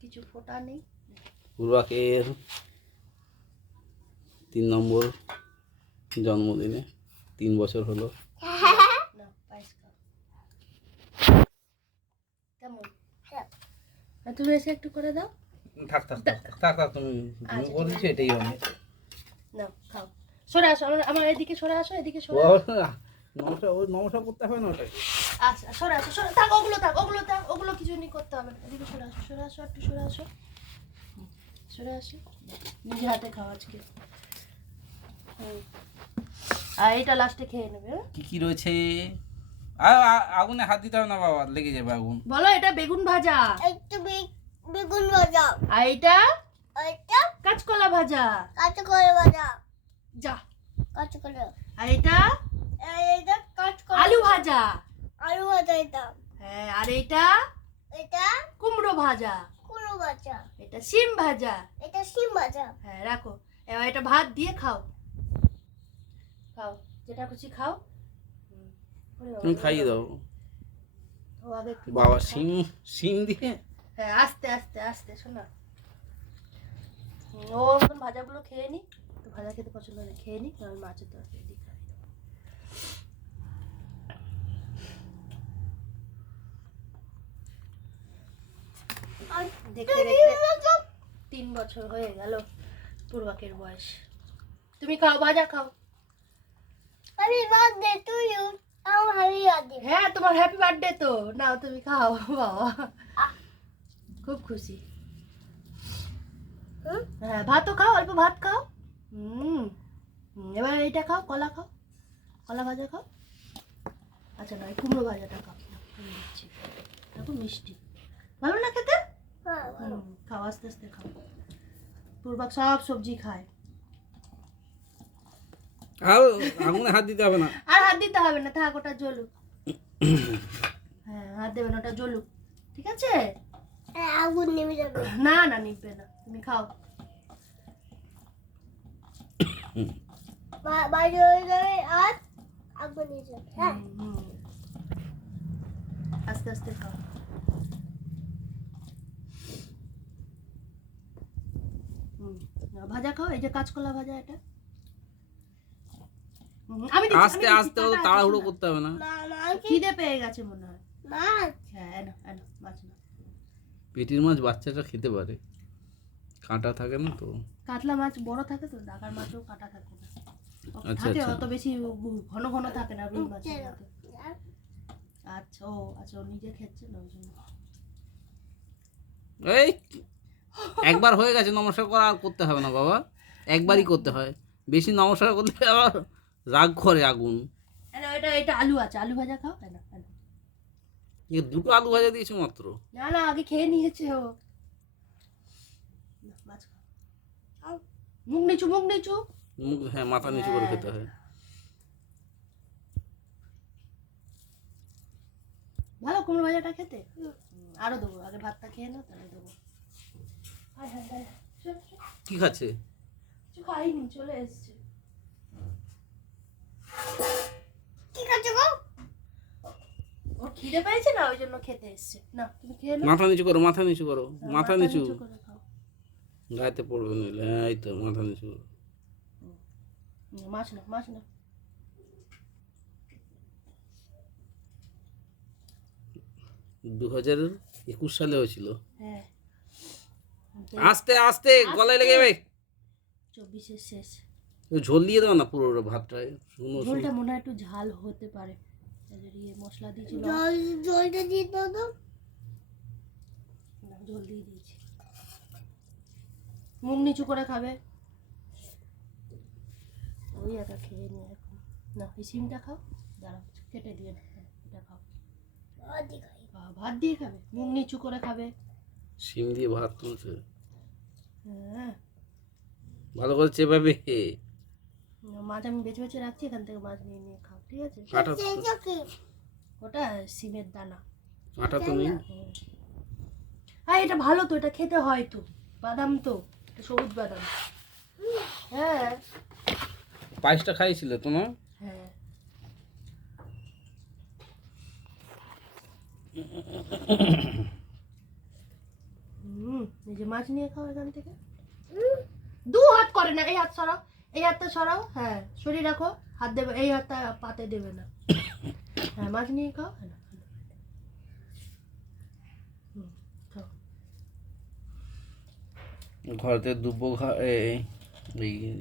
কিছু ফোটা নেই। পূর্বাকের তিন নম্বর জন্মদিনে তিন বছর হলো। আর তুমি এসে একটু করে দাও। থাক থাক থাক থাক তুমি তুমি করে দিচ্ছ এটাই হবে। না খাও। সরে আসো আমার আমার এদিকে সরে আসো এদিকে সরে নমস্কার নমস্কার করতে হবে না ওটাই আচ্ছা সরে আসো সরে থাক ওগুলো থাক ওগুলো থাক ওগুলো কিছু নিয়ে করতে হবে না। এদিকে সরে আসো সরে আসো একটু সরে আসো। সরে আসো। নিজে হাতে খাও আজকে। হুম। আর এটা লাস্টে খেয়ে নেবে হ্যাঁ? কি কি রয়েছে? আগুনে হাত দিতে হবে না বাবা লেগে যাবে আগুন। বলো এটা বেগুন ভাজা। একটু বেগুন ভাজা। আর এটা এটা কাঁচকলা ভাজা। কাঁচা করে ভাজা। যা। কাঁচকলা। আর এটা এটা কাঁচ করে আলু ভাজা। আলু ভাজা এটা। হ্যাঁ আর এটা? এটা কুমড়ো ভাজা। কুড়ো ভাজা। এটা সিম ভাজা। এটা সিম ভাজা। হ্যাঁ রাখো। এবার এটা ভাত দিয়ে খাও। খাও যেটা খুশি খাও। হুম। তুমি খাইয়ে দাও। ও আগে একটু বাবা সিম সিম দিয়ে? হ্যাঁ আস্তে আস্তে আস্তে শোনা। ও ভাজাগুলো খেয়ে নি। তো ভাজা খেতে পছন্দ করে খেয়ে নি কারণ মাছের তরকারি দিয়ে খাই দেখতে দেখতে তিন বছর হয়ে গেল পূর্বাকের বয়স। তুমি খাও ভাজা খাও। হ্যাঁ তোমার হ্যাপি বার্থডে তো। নাও তুমি খাও বাবা। খুব খুশি? হ্যাঁ ভাতও খাও অল্প ভাত খাও। হুম। এবার এইটা খাও কলা খাও। কলা ভাজা খাও। আচ্ছা নয় কুমড়ো ভাজাটা খাও। দেখো মিষ্টি। ভালো না খেতে? খাও আস্তে আস্তে খাও। পূর্বাক সব সবজি খায়। আর আগুনে হাত দিতে হবে না। আর হাত দিতে হবে না থাক ওটা জ্বলুক। হ্যাঁ হাত দেবে না ওটা জ্বলুক। ঠিক আছে? হ্যাঁ, আগুন নেমে যাবে। না না নিবে না তুমি খাও। বাইরে হয়ে যাবে আর আগুন নিয়ে যাবে। হ্যাঁ। আস্তে আস্তে খাও হুম, নাও, ভাজা খাও এই যে কাঁচকলা ভাজা এটা। আমি আস্তে আস্তে আছে, তাড়াহুড়ো করতে হবে না। খিদে পেয়ে গেছে মনে হয়। মাছ হ্যাঁ এনো এনো মাছ না। পেটির মাছ বাচ্চাটা খেতে পারে। কাঁটা থাকে না তো। কাতলা মাছ বড় থাকে তো ডাকার মাছও কাটা থাকে না। আচ্ছা, থাকে আচ্ছা। অত বেশি ঘন ঘন থাকে না রুই মাছ আচ্ছা ও আচ্ছা ও নিজে খেচ্ছে না ওই জন্য। এই একবার হয়ে গেছে নমস্কার করা আর করতে হবে না বাবা। একবারই করতে হয়। বেশি নমস্কার করলে আবার রাগ করে আগুন। এটা এটা আলু আছে। আলু ভাজা খাও? এনো। এ দুটো আলু ভাজা দিয়েছ মাত্র। না না আগে খেয়ে নিয়েছে ও। মুখ নিচু মুখ নিচু। মুখ হ্যাঁ মাথা নিচু করে খেতে হয়। ভালো কুমড়ো ভাজাটা খেতে? আরও দেবো আগে ভাতটা খেয়ে নাও তাহলে দেবো হায় হায় হায় শোন, শোন। কি খাচ্ছে? কিছু খাইনি চলে এসছে। ঠিক আছে গো? ওর খিদে পেয়েছে না ওই জন্য খেতে এসছে। না তুমি খেয়ে নাও। মাথা নিচু করো মাথা নিচু করো মাথা নিচু। গায়েতে পড়বে নিলে হ্যাঁ এই তো মাথা নিচু করো। মাছ না মাছ না দু হাজার একুশ সালে হয়েছিল। হ্যাঁ। আস্তে আস্তে গলায় লেগে যাবে। চব্বিশের শেষ। ঝোল দিয়ে দাও না পুরো শুকনো শুকনো ঝোলটা মনে হয় একটু ঝাল হতে পারে। ইয়ে মশলা জলটা দিয়ে দাও তো। ঝোল দিয়ে দিয়েছি। মুখ নিচু করে খাবে। ওই একা খেয়ে নিয়ে এখন। না এই সিমটা খাও। দাঁড়াও কেটে দিয়ে এটা খাও। ভাত দিয়ে খাবে। মুখ নিচু করে খাবে। শিম দিয়ে ভাত তুলছে। হ্যাঁ। ভালো করে চেপাবে। মাছ আমি বেছে বেছে রাখছি এখান থেকে মাছ নিয়ে নিয়ে খাও ঠিক আছে? কি ওটা সিমের দানা। কাটা তো নেই হ্যাঁ এটা ভালো তো এটা খেতে হয় তো। বাদাম তো সবুজ বাদাম। হ্যাঁ। পায়েসটা খাইছিলে তোমার? হ্যাঁ হুম এই যে মাছ নিয়ে খাও এখান থেকে। দু হাত করে না এই হাত সরাও এই হাতটা সরাও হ্যাঁ সরিয়ে রাখো হাত দেবে এই হাতটা পাতে দেবে না। হ্যাঁ মাছ নিয়ে খাও হ্যাঁ, হ্যাঁ। ঘরেতে দুব্বো ঘা এই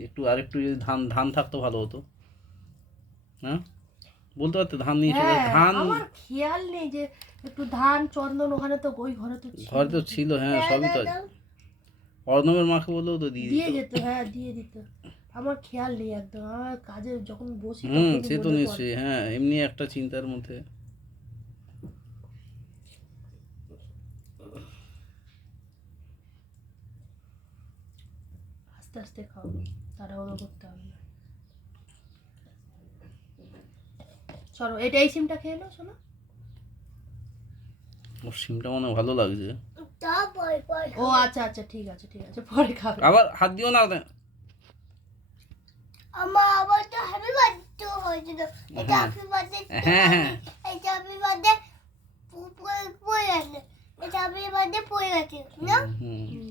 একটু আরেকটু যদি ধান ধান থাকতো ভালো হতো। হ্যাঁ? বলতে পারতো ধান নিয়ে চলে হ্যাঁ, ধান আমার খেয়াল নেই যে একটু ধান চন্দন ওখানে তো ওই ঘরে তো ঘরে তো ছিল হ্যাঁ সবই তো আছে। অর্ণবের মাকে বললেও তো দিয়ে দিয়ে যেত হ্যাঁ দিয়ে দিত। আমার খেয়াল নেই একদম আমার কাজে যখন বসি হুম সে তো নিশ্চয়ই হ্যাঁ এমনি একটা চিন্তার মধ্যে। আস্তে আস্তে খাও তাড়াহুড়ো করতে হবে না। চলো এটা এই সিমটা খেয়ে নাও শোনো। ওর সিমটা মনে ভালো লাগছে। ও আচ্ছা আচ্ছা ঠিক আছে ঠিক আছে পরে খাবে। আবার হাত দিও না। আমার আবার তো হ্যাপি বার্থডে হয়েছিল। এটা হ্যাঁ। হ্যাপি বার্থডে হ্যাঁ, হ্যাঁ। এটা হ্যাপি বার্থডে পড়ে গেছে এটা হ্যাপি বার্থডে পড়ে গেছে না? হুম হুম।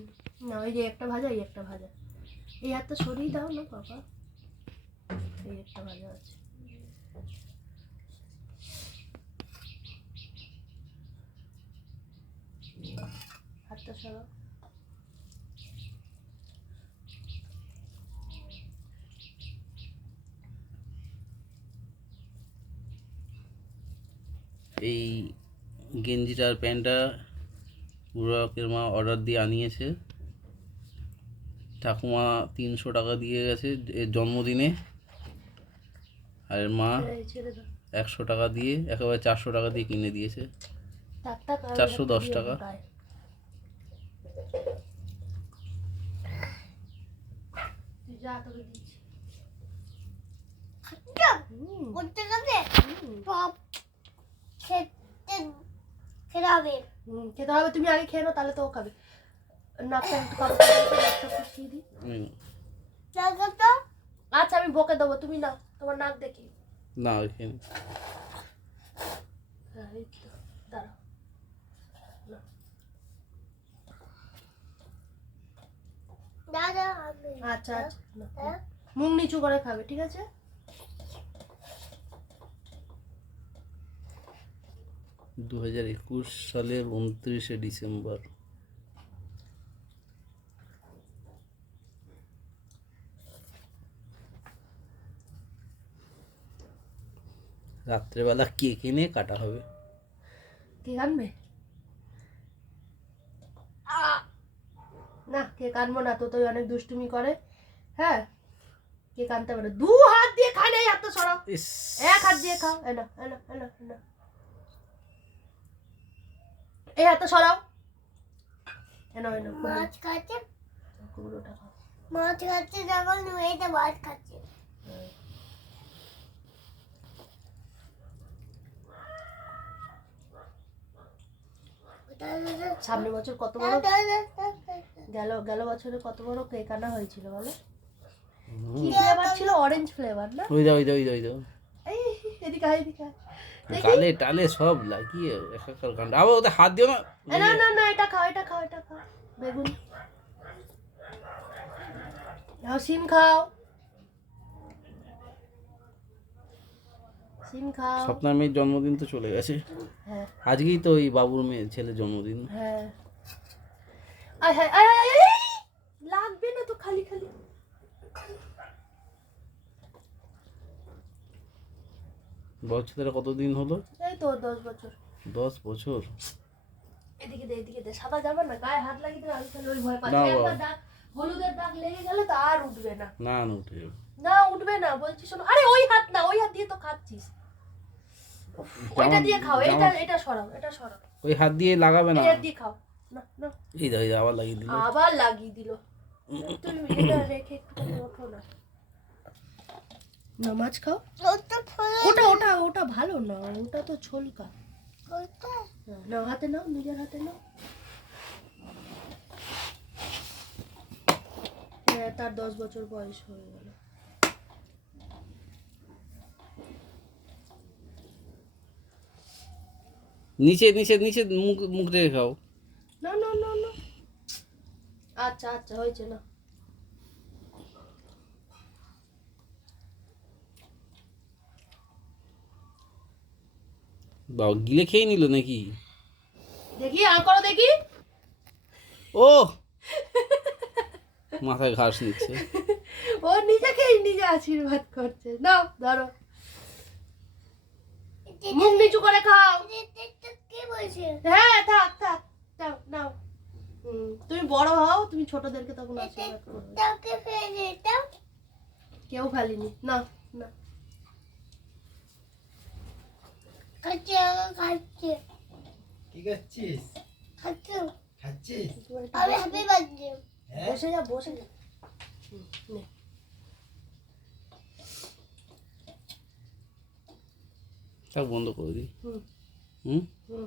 না ওই যে একটা ভাজা এই একটা ভাজা। এই হাতটা সরিয়ে দাও না বাবা। এই একটা ভাজা আছে। হাতটা সরাও এই গেঞ্জিটার প্যান্টটা বুড়াকের মা অর্ডার দিয়ে আনিয়েছে। ঠাকুমা তিনশো টাকা দিয়ে গেছে এর জন্মদিনে। আর মা একশো টাকা দিয়ে একেবারে চারশো টাকা দিয়ে কিনে দিয়েছে। টাক টাক আর 410 একটা দিয়ে টাকা। গায়ে। তুই যা তোকে দিচ্ছি। করতে গেলে সব খেতে খেতে হবে। খেতে হবে তুমি আগে খেয়ে নাও তাহলে তো ও খাবে। নাকটা একটু নাকটা খুশিয়ে দিই। আচ্ছা আমি বকে দেবো তুমি নাও তোমার নাক দেখি। না ওইখানে। হ্যাঁ দাঁড়াও নাও। দাদা আমি আচ্ছা আচ্ছা নাও। মুখ নিচু করে খাবে ঠিক আছে? দু হাজার একুশ সালের উনত্রিশে ডিসেম্বর। রাত্রেবেলা কেক এনে কাটা হবে। কে আনবে? না কে কানবো না তো তুই অনেক দুষ্টুমি করে। হ্যাঁ? কে কানতে পারে? দু হাত দিয়ে খায় না এই হাতটা সরাও। এক হাত দিয়ে খাও এনা এনা এনা এনা এই হাতটা সরাও। এনো এনো মাছ খাচ্ছে। কুমড়োটা খাও। মাছ খাচ্ছে যখন এইটা মাছ খাচ্ছে। সামনে বছর কত বড়? গেল গেল বছরে কত বড় কেক আনা হয়েছিল বলো? কি ফ্লেভার ছিল? অরেঞ্জ ফ্লেভার না? ওই দাও ওই দাও ওই দাও ওই দাও। এই এদিকে আয়, এদিকে আয়। গালে টালে সব লাগিয়ে একাকার কাণ্ড আবার ওতে হাত দিও না। না না না এটা খাও এটা খাও এটা খাও। বেগুন। নাও সিম খাও। সিম খাও। স্বপ্নার মেয়ের জন্মদিন তো চলে গেছে। হ্যাঁ। আজকেই তো ওই বাবুর মেয়ে ছেলের জন্মদিন। হ্যাঁ। আয় হায় আয় আয়, আয়, আয়, লাগবে না তো খালি খালি। বছরের কতদিন হলো? এই তো দশ বছর। দশ বছর? এদিকে দে এদিকে দে। সাদা জামা না গায়ে হাত লাগিয়ে দিলে আমি তাহলে ওই ভয় পাচ্ছি। একবার দাগ হলুদের দাগ লেগে গেলে তো আর উঠবে না। না না উঠে যাবে। না উঠবে না। বলছি শোনো আরে ওই হাত না ওই হাত দিয়ে তো খাচ্ছিস ওইটা দিয়ে খাও এটা এটা সরাও এটা সরাও। ওই হাত দিয়ে লাগাবে না? হাত দিয়ে খাও। না না। এই দাও এই দাও, আবার লাগিয়ে দিল। আবার লাগিয়ে দিল। তুমি এটা রেখে একটু ওঠো না। না খাও। ওটা ওটা ওটা ভালো না ওটা তো ছলকা। না হাতে নাও নিজের হাতে নাও। হ্যাঁ তার দশ বছর বয়স হয়ে গেল। নিচে নিচে নিচে মুখ মুখ রেখে খাও। না না না না। আচ্ছা আচ্ছা হয়েছে না। বাবা গিলে খেয়ে নিল নাকি? দেখি আর করো দেখি। ও! মাথায় ঘাস নিচ্ছে। ও নিজেকেই নিজে আশীর্বাদ করছে। নাও ধরো। মুখ নিচু করে খাও। কি বলছে? হ্যাঁ থাক থাক। তুমি বড় হও তুমি ছোটদেরকে তখন আশীর্বাদ করবে কেউ ফেলেনি। না না। কি খাচ্ছিস? আমি হ্যাপি বার্থডে হ্যাঁ? বসে যা বসে যা। তাও বন্ধ করে দিই হুম। হুম? হুম।